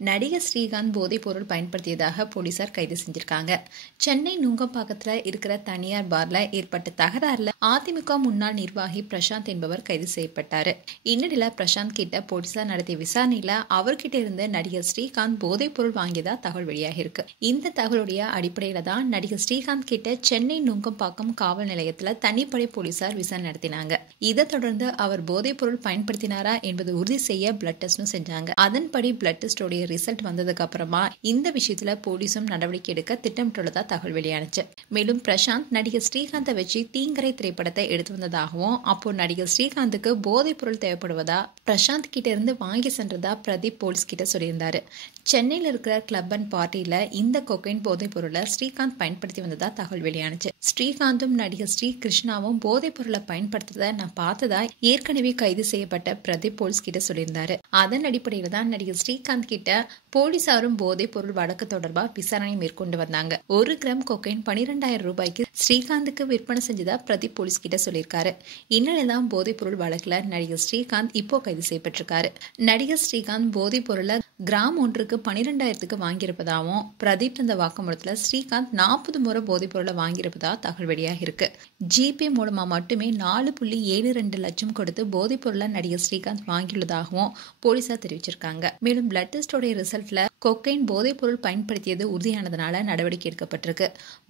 நடிகர் ஸ்ரீகாந்த் போதைப் பொருள் பயன்படுத்தியதாக போலீசார் கைது செஞ்சிருக்காங்க. சென்னை நுங்கம்பாக்கத்துல இருக்கிற தனியார் பார்ல ஏற்பட்ட தகராறுல அதிமுக முன்னாள் நிர்வாகி பிரசாந்த் என்பவர் கைது செய்யப்பட்டாரு. இந்நிலையில பிரசாந்த் கிட்ட போலீசார் நடத்திய விசாரணையில அவர்கிட்ட இருந்து நடிகர் ஸ்ரீகாந்த் போதைப் பொருள் வாங்கியதா தகவல் வெளியாகி இருக்கு. இந்த தகவலுடைய அடிப்படையில தான் நடிகர் ஸ்ரீகாந்த் கிட்ட சென்னை நுங்கம்பாக்கம் காவல் நிலையத்துல தனிப்படை போலீசார் விசாரணை நடத்தினாங்க. இதை தொடர்ந்து அவர் போதைப் பொருள் பயன்படுத்தினாரா என்பது உறுதி செய்ய பிளட் டெஸ்டும் செஞ்சாங்க. அதன்படி பிளட் டெஸ்டோடைய ரிசல்ட் வந்ததுக்கு அப்புறமா இந்த விஷயத்துல போலீசும் நடவடிக்கை எடுக்க திட்டமிட்டுள்ளதா தகவல் வெளியானுச்சு. மேலும் பிரசாந்த் நடிகர் ஸ்ரீகாந்தை வச்சு தீங்கரை திரைப்படத்தை எடுத்து வந்ததாகவும் அப்போ நடிகர் ஸ்ரீகாந்துக்கு போதைப் பொருள் தேவைப்படுவதா பிரசாந்த் கிட்ட இருந்து வாங்கி சென்றதா பிரதீப் போலீஸ் கிட்ட சொல்லியிருந்தாரு. சென்னையில இருக்கிற கிளப் அண்ட் பார்ட்டியில இந்த கொக்கைன் போதைப் பொருளை ஸ்ரீகாந்த் பயன்படுத்தி வந்ததா தகவல் வெளியானுச்சு. ஸ்ரீகாந்தும் நடிகர் ஸ்ரீ கிருஷ்ணாவும் போதைப் பொருளை பயன்படுத்துறத நான் பார்த்ததா ஏற்கனவே கைது செய்யப்பட்ட பிரதீப் போலீஸ் கிட்ட சொல்லியிருந்தாரு. அதன் அடிப்படையில தான் நடிகர் ஸ்ரீகாந்த் கிட்ட போலீசாரும் போதைப் பொருள் வழக்கு தொடர்பா விசாரணை மேற்கொண்டு வந்தாங்க. 1 கிராம் கொக்கைன் 12,000 ரூபாய்க்கு ஸ்ரீகாந்துக்கு விற்பனை செஞ்சதா பிரதீப் போலீஸ் கிட்ட சொல்லியிருக்காரு. இந்நிலைதான் போதைப் பொருள் வழக்குல நடிகர் ஸ்ரீகாந்த் இப்போ கைது செய்யப்பட்டிருக்காரு. நடிகர் ஸ்ரீகாந்த் போதைப் பொருளை கிராம் ஒன்றுக்கு 12,000க்கு வாங்கியிருப்பதாகவும் பிரதீப் தந்த வாக்குமூலத்துல ஸ்ரீகாந்த் 40 முறை போதைப் பொருளை வாங்கியிருப்பதா தகவல் வெளியாக இருக்கு. ஜிபே மூலமா மட்டுமே 4.72 லட்சம் கொடுத்து போதைப் பொருளை நடிகர் ஸ்ரீகாந்த் வாங்கியுள்ளதாகவும் போலீசார் தெரிவிச்சிருக்காங்க. மேலும் பிளட் டெஸ்டோடைய ரிசல்ட்ல கொக்கைன் போதைப் பொருள் பயன்படுத்தியது உறுதியானதுனால நடவடிக்கை எடுக்கப்பட்டிருக்கு.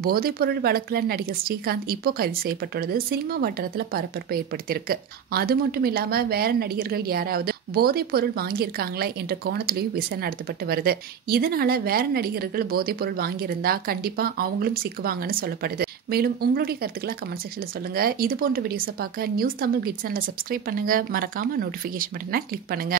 போதைப் பொருள் வழக்குல நடிகர் ஸ்ரீகாந்த் இப்போ கைது செய்யப்பட்டுள்ளது சினிமா வட்டாரத்துல பரபரப்பை ஏற்படுத்தியிருக்கு. அது மட்டும் இல்லாம வேற நடிகர்கள் யாராவது போதைப் பொருள் வாங்கியிருக்காங்களா என்ற கோணத்திலையும் விசாரணை நடத்தப்பட்டு வருது. இதனால வேற நடிகர்கள் போதைப் பொருள் வாங்கியிருந்தா கண்டிப்பா அவங்களும் சிக்குவாங்கன்னு சொல்லப்படுது. மேலும் உங்களுடைய கருத்துக்களை கமெண்ட் செக்ஷன்ல சொல்லுங்க. இது போன்ற வீடியோஸை பார்க்க நியூஸ் தமிழ் கிட்ஸ் சேனலை சப்ஸ்கிரைப் பண்ணுங்க. மறக்காம நோட்டிபிகேஷன் பட்டனை கிளிக் பண்ணுங்க.